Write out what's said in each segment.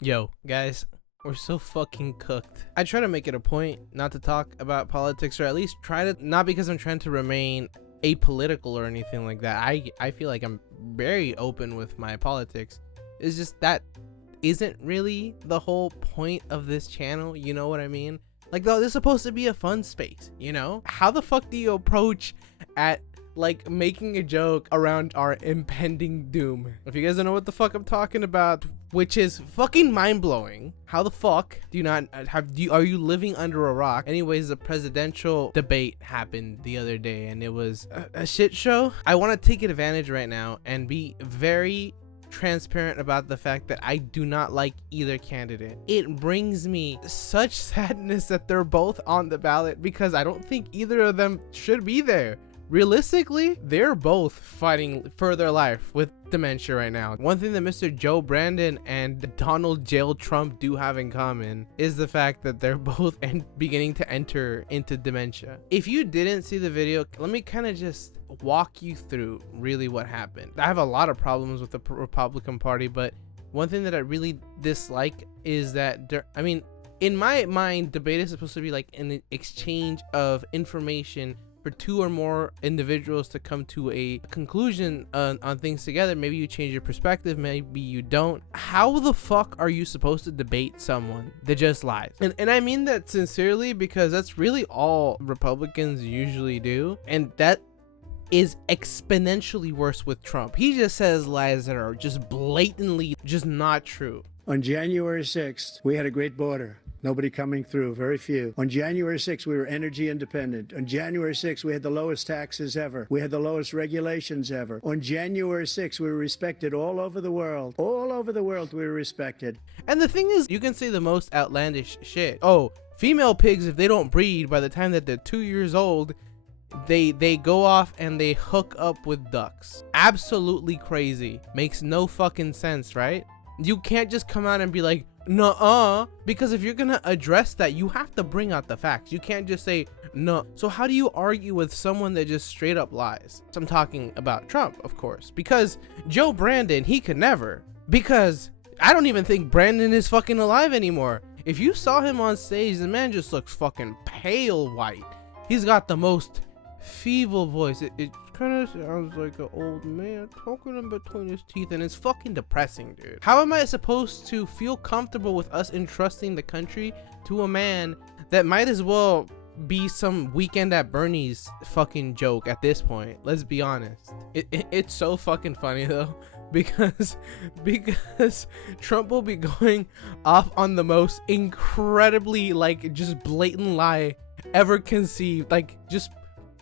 Yo, guys, we're so fucking cooked. I try to make it a point not to talk about politics, or at least try to, not because I'm trying to remain apolitical or anything like that. I feel like I'm very open with my politics. It's just that isn't really the whole point of this channel, you know what I mean? Like, though, this is supposed to be a fun space, you know? How the fuck do you approach at like making a joke around our impending doom? If you guys don't know what the fuck I'm talking about, which is fucking mind-blowing, how the fuck do you not are you living under a rock? Anyways, the presidential debate happened the other day and it was a shit show. I want to take advantage right now and be very transparent about the fact that I do not like either candidate. It brings me such sadness that they're both on the ballot because I don't think either of them should be there. Realistically, they're both fighting for their life with dementia right now. One thing that Mr. Joe Brandon and Donald Jail Trump do have in common is the fact that they're both beginning to enter into dementia. If you didn't see the video, let me kind of just walk you through really what happened. I have a lot of problems with the Republican Party, but one thing that I really dislike is that in my mind, debate is supposed to be like an exchange of information for two or more individuals to come to a conclusion on things together. Maybe you change your perspective, maybe you don't. How the fuck are you supposed to debate someone that just lies? And I mean that sincerely, because that's really all Republicans usually do, and that is exponentially worse with Trump. He just says lies that are just blatantly just not true. On January 6th, we had a great border. Nobody coming through, very few. On January 6th, we were energy independent. On January 6th, we had the lowest taxes ever. We had the lowest regulations ever. On January 6th, we were respected all over the world. All over the world, we were respected. And the thing is, you can say the most outlandish shit. Oh, female pigs, if they don't breed by the time that they're 2 years old, they go off and they hook up with ducks. Absolutely crazy. Makes no fucking sense, right? You can't just come out and be like, nuh-uh, because if you're gonna address that, you have to bring out the facts. You can't just say no. So how do you argue with someone that just straight up lies? So I'm talking about Trump, of course, because Joe Brandon, he could never, because I don't even think Brandon is fucking alive anymore. If you saw him on stage, the man just looks fucking pale white. He's got the most feeble voice. It kind of sounds like an old man talking in between his teeth, and it's fucking depressing, dude. How am I supposed to feel comfortable with us entrusting the country to a man that might as well be some Weekend at Bernie's fucking joke at this point? Let's be honest. It's so fucking funny though, because Trump will be going off on the most incredibly like just blatant lie ever conceived, like just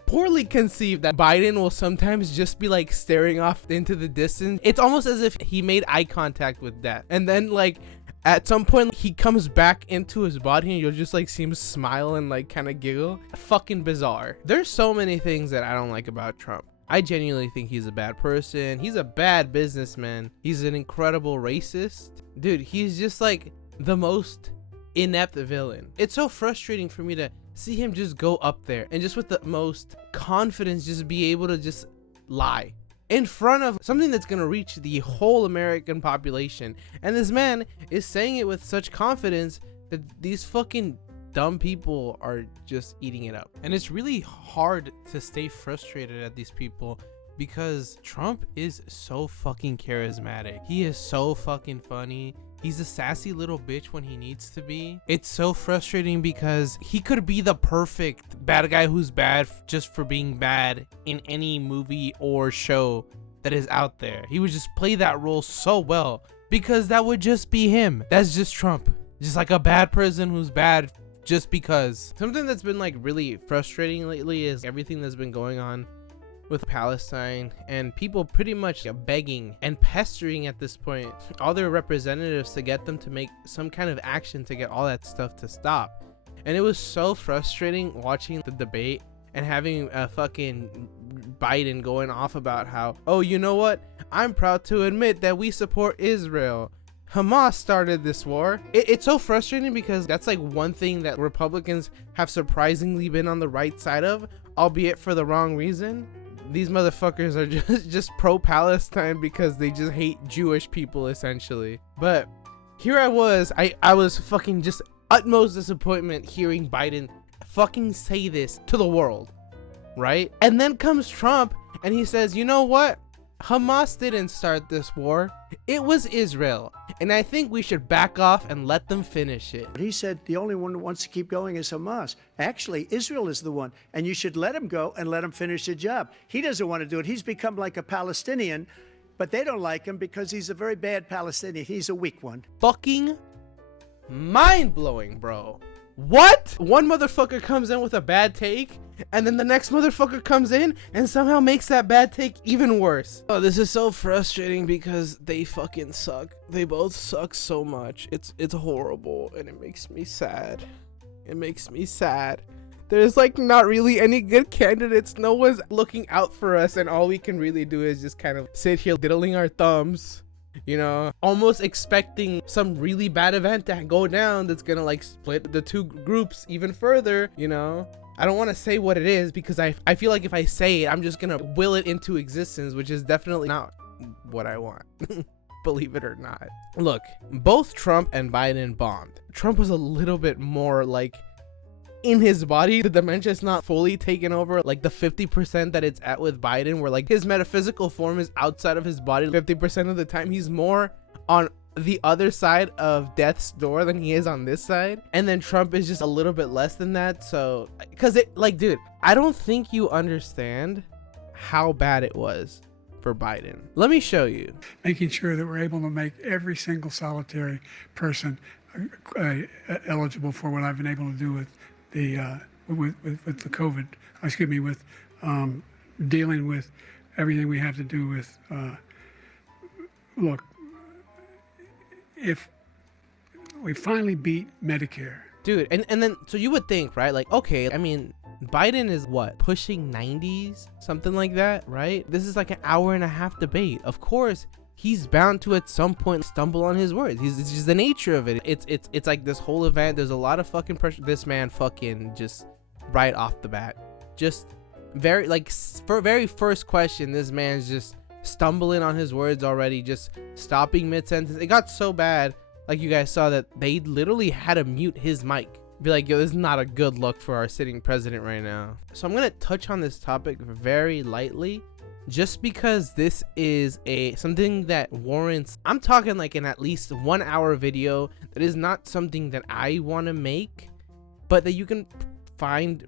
poorly conceived, that Biden will sometimes just be like staring off into the distance. It's almost as if he made eye contact with death, and then like at some point he comes back into his body and you'll just like see him smile and like kind of giggle. Fucking bizarre. There's so many things that I don't like about Trump. I genuinely think he's a bad person. He's a bad businessman. He's an incredible racist. Dude, he's just like the most inept villain. It's so frustrating for me to see him just go up there and just with the most confidence just be able to just lie in front of something that's gonna reach the whole American population. And this man is saying it with such confidence that these fucking dumb people are just eating it up. And it's really hard to stay frustrated at these people because Trump is so fucking charismatic. He is so fucking funny. He's a sassy little bitch when he needs to be. It's so frustrating because he could be the perfect bad guy who's bad just for being bad in any movie or show that is out there. He would just play that role so well because that would just be him. That's just Trump. Just like a bad person who's bad just because. Something that's been like really frustrating lately is everything that's been going on with Palestine, and people pretty much begging and pestering at this point all their representatives to get them to make some kind of action to get all that stuff to stop. And it was so frustrating watching the debate and having a fucking Biden going off about how, oh, you know what, I'm proud to admit that we support Israel. Hamas started this war. It's so frustrating because that's like one thing that Republicans have surprisingly been on the right side of, albeit for the wrong reason. These motherfuckers are just pro-Palestine because they just hate Jewish people essentially. But Here I was fucking just utmost disappointment hearing Biden fucking say this to the world, right? And then comes Trump and he says, you know what? Hamas didn't start this war. It was Israel. And I think we should back off and let them finish it. He said the only one who wants to keep going is Hamas. Actually, Israel is the one, and you should let him go and let him finish the job. He doesn't want to do it. He's become like a Palestinian, but they don't like him because he's a very bad Palestinian. He's a weak one. Fucking mind-blowing, bro. What? One motherfucker comes in with a bad take, and then the next motherfucker comes in and somehow makes that bad take even worse. Oh, this is so frustrating because they fucking suck. They both suck so much. It's horrible, and it makes me sad. It makes me sad. There's like not really any good candidates. No one's looking out for us, and all we can really do is just kind of sit here diddling our thumbs, you know, almost expecting some really bad event to go down that's gonna like split the two groups even further, you know. I don't want to say what it is because I feel like if I say it, I'm just gonna will it into existence, which is definitely not what I want. Believe it or not. Look, both Trump and Biden bombed. Trump was a little bit more like in his body. The dementia's not fully taken over, like the 50% that it's at with Biden, where like his metaphysical form is outside of his body 50% of the time. He's more on the other side of death's door than he is on this side, and then Trump is just a little bit less than that. So because it, like, dude, I don't think you understand how bad it was for Biden. Let me show you. Making sure that we're able to make every single solitary person eligible for what I've been able to do with the with the COVID, excuse me, with dealing with everything we have to do with, look, if we finally beat Medicare. Dude, and then, so you would think, right? Like, okay, I mean, Biden is what, pushing 90s? Something like that, right? This is like an hour and a half debate. Of course, he's bound to at some point stumble on his words. It's just the nature of it. It's like this whole event. There's a lot of fucking pressure. This man fucking just right off the bat, just very like for very first question, this man's just stumbling on his words already, just stopping mid-sentence. It got so bad, like you guys saw, that they literally had to mute his mic. Be like, yo, this is not a good look for our sitting president right now. So I'm gonna touch on this topic very lightly, just because this is something that warrants, I'm talking like an at least 1 hour video that is not something that I want to make, but that you can find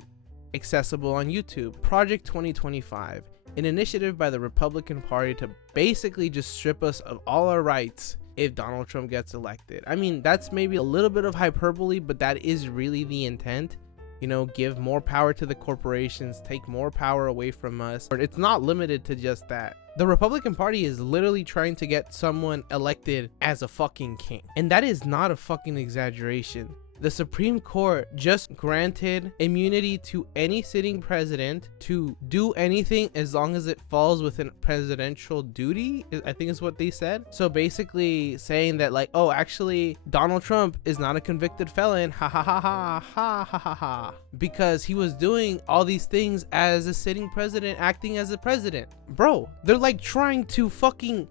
accessible on YouTube. Project 2025, an initiative by the Republican Party to basically just strip us of all our rights if Donald Trump gets elected. I mean, that's maybe a little bit of hyperbole, but that is really the intent. You know, give more power to the corporations, take more power away from us. It's not limited to just that. The Republican Party is literally trying to get someone elected as a fucking king. And that is not a fucking exaggeration. The Supreme Court just granted immunity to any sitting president to do anything as long as it falls within presidential duty, I think is what they said. So basically saying that like, oh, actually Donald Trump is not a convicted felon, ha ha ha ha ha ha ha ha, because he was doing all these things as a sitting president, acting as a president. Bro, they're like trying to fucking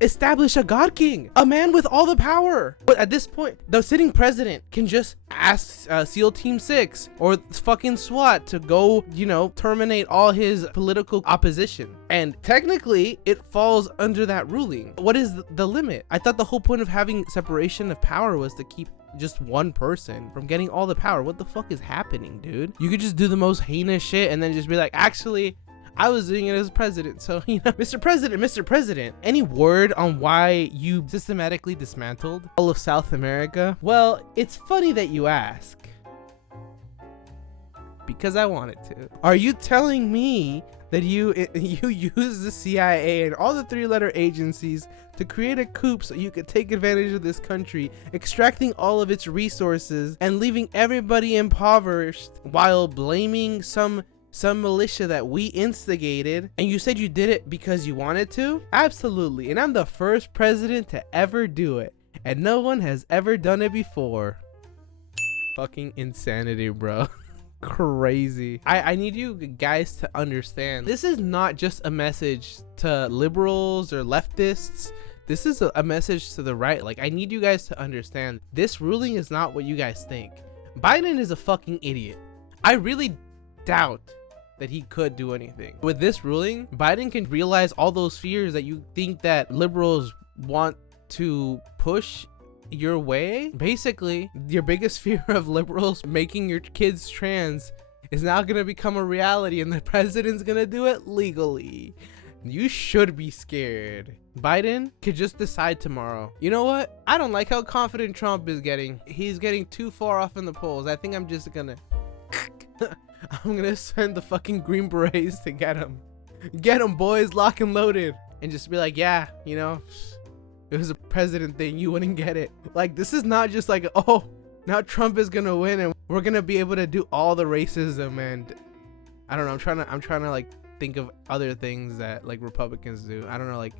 establish a god king, a man with all the power. But at this point, the sitting president can just ask SEAL Team 6 or fucking SWAT to go, you know, terminate all his political opposition. And technically, it falls under that ruling. What is the limit? I thought the whole point of having separation of power was to keep just one person from getting all the power. What the fuck is happening, dude? You could just do the most heinous shit and then just be like, actually, I was doing it as president. So, you know, Mr. President, any word on why you systematically dismantled all of South America? Well, it's funny that you ask, because I wanted to. Are you telling me that you use the CIA and all the three-letter agencies to create a coup so you could take advantage of this country, extracting all of its resources and leaving everybody impoverished while blaming some militia that we instigated, and you said you did it because you wanted to? Absolutely. And I'm the first president to ever do it, and no one has ever done it before. Fucking insanity, bro. Crazy. I need you guys to understand, this is not just a message to liberals or leftists This is a message to the right. Like, I need you guys to understand this ruling is not what you guys think. Biden is a fucking idiot. I really doubt that he could do anything. With this ruling, Biden can realize all those fears that you think that liberals want to push your way. Basically, your biggest fear of liberals making your kids trans is now gonna become a reality, and the president's gonna do it legally. You should be scared. Biden could just decide tomorrow, you know what? I don't like how confident Trump is getting. He's getting too far off in the polls. I think I'm just gonna I'm gonna send the fucking Green Berets to get him. Get him, boys, lock and loaded. And just be like, yeah, you know, it was a president thing, you wouldn't get it. Like, this is not just like, oh, now Trump is gonna win and we're gonna be able to do all the racism. And I don't know, I'm trying to like think of other things that like Republicans do. I don't know, like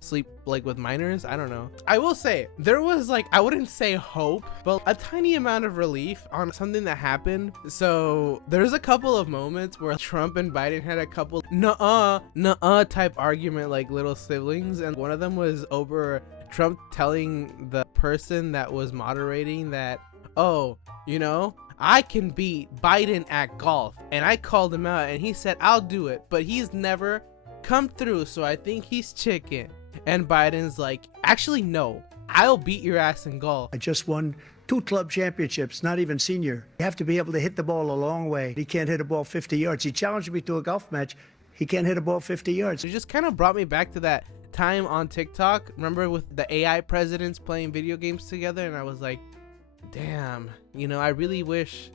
sleep like with minors. I don't know. I will say there was like, I wouldn't say hope, but a tiny amount of relief on something that happened. So there's a couple of moments where Trump and Biden had a couple nuh-uh type argument, like little siblings, and one of them was over Trump telling the person that was moderating that, oh, you know, I can beat Biden at golf. And I called him out and he said, I'll do it, but he's never come through, so I think he's chicken. And Biden's like, actually, no, I'll beat your ass in golf. I just won 2 club championships, not even senior. You have to be able to hit the ball a long way. He can't hit a ball 50 yards. He challenged me to a golf match. He can't hit a ball 50 yards. It just kind of brought me back to that time on TikTok. Remember with the AI presidents playing video games together? And I was like, damn, you know, I really wish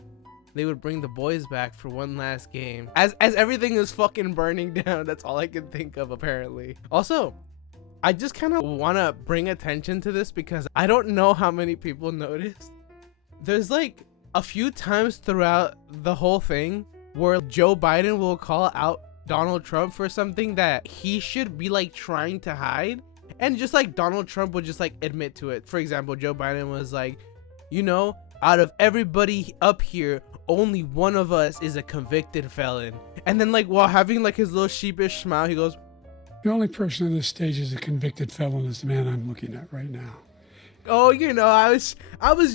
they would bring the boys back for one last game. As everything is fucking burning down, that's all I can think of, apparently. Also, I just kind of want to bring attention to this because I don't know how many people noticed. There's like a few times throughout the whole thing where Joe Biden will call out Donald Trump for something that he should be like trying to hide. And just like Donald Trump would just like admit to it. For example, Joe Biden was like, you know, out of everybody up here, only one of us is a convicted felon. And then like while having like his little sheepish smile, he goes, The only person on this stage is a convicted felon is the man I'm looking at right now. oh, you know, I was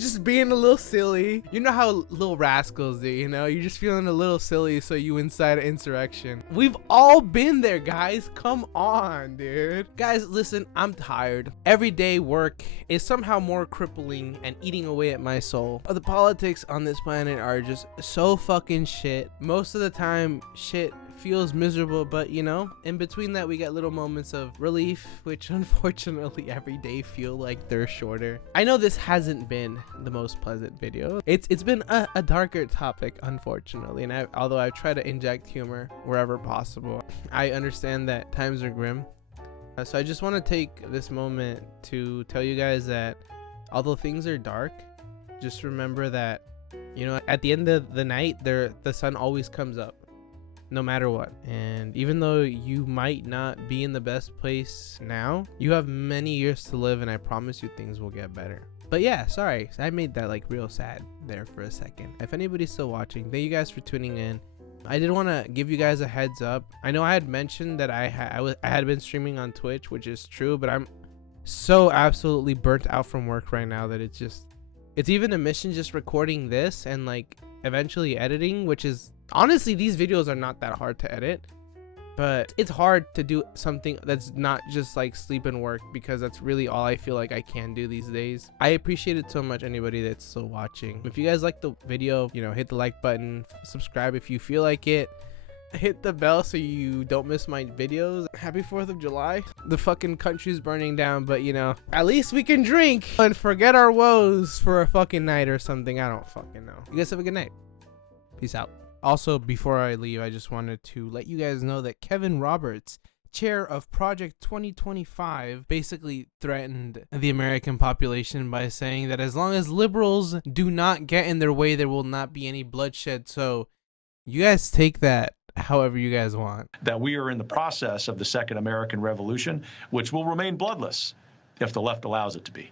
just being a little silly. You know how little rascals do, you know? You're just feeling a little silly, so you incite an insurrection. We've all been there, guys. Come on, dude. Guys, listen, I'm tired. Everyday work is somehow more crippling and eating away at my soul. The politics on this planet are just so fucking shit. Most of the time, shit feels miserable, but you know, in between that we get little moments of relief, which unfortunately every day feel like they're shorter. I know this hasn't been the most pleasant video. It's been a darker topic, unfortunately, and although I've tried to inject humor wherever possible, I understand that times are grim. So I just want to take this moment to tell you guys that although things are dark, just remember that, you know, at the end of the night, the sun always comes up, no matter what. And even though you might not be in the best place now, you have many years to live, and I promise you things will get better. But yeah, sorry, I made that like real sad there for a second. If anybody's still watching, thank you guys for tuning in. I did want to give you guys a heads up. I know I had mentioned that I had been streaming on Twitch, which is true, but I'm so absolutely burnt out from work right now that it's even a mission just recording this and like eventually editing, which is honestly, these videos are not that hard to edit, but it's hard to do something that's not just like sleep and work, because that's really all I feel like I can do these days. I appreciate it so much, anybody that's still watching. If you guys like the video, you know, hit the like button, subscribe if you feel like it, hit the bell so you don't miss my videos. Happy 4th of July. The fucking country's burning down, but you know, at least we can drink and forget our woes for a fucking night or something. I don't fucking know. You guys have a good night. Peace out. Also, before I leave, I just wanted to let you guys know that Kevin Roberts, chair of Project 2025, basically threatened the American population by saying that as long as liberals do not get in their way, there will not be any bloodshed. So you guys take that however you guys want. That we are in the process of the Second American Revolution, which will remain bloodless if the left allows it to be.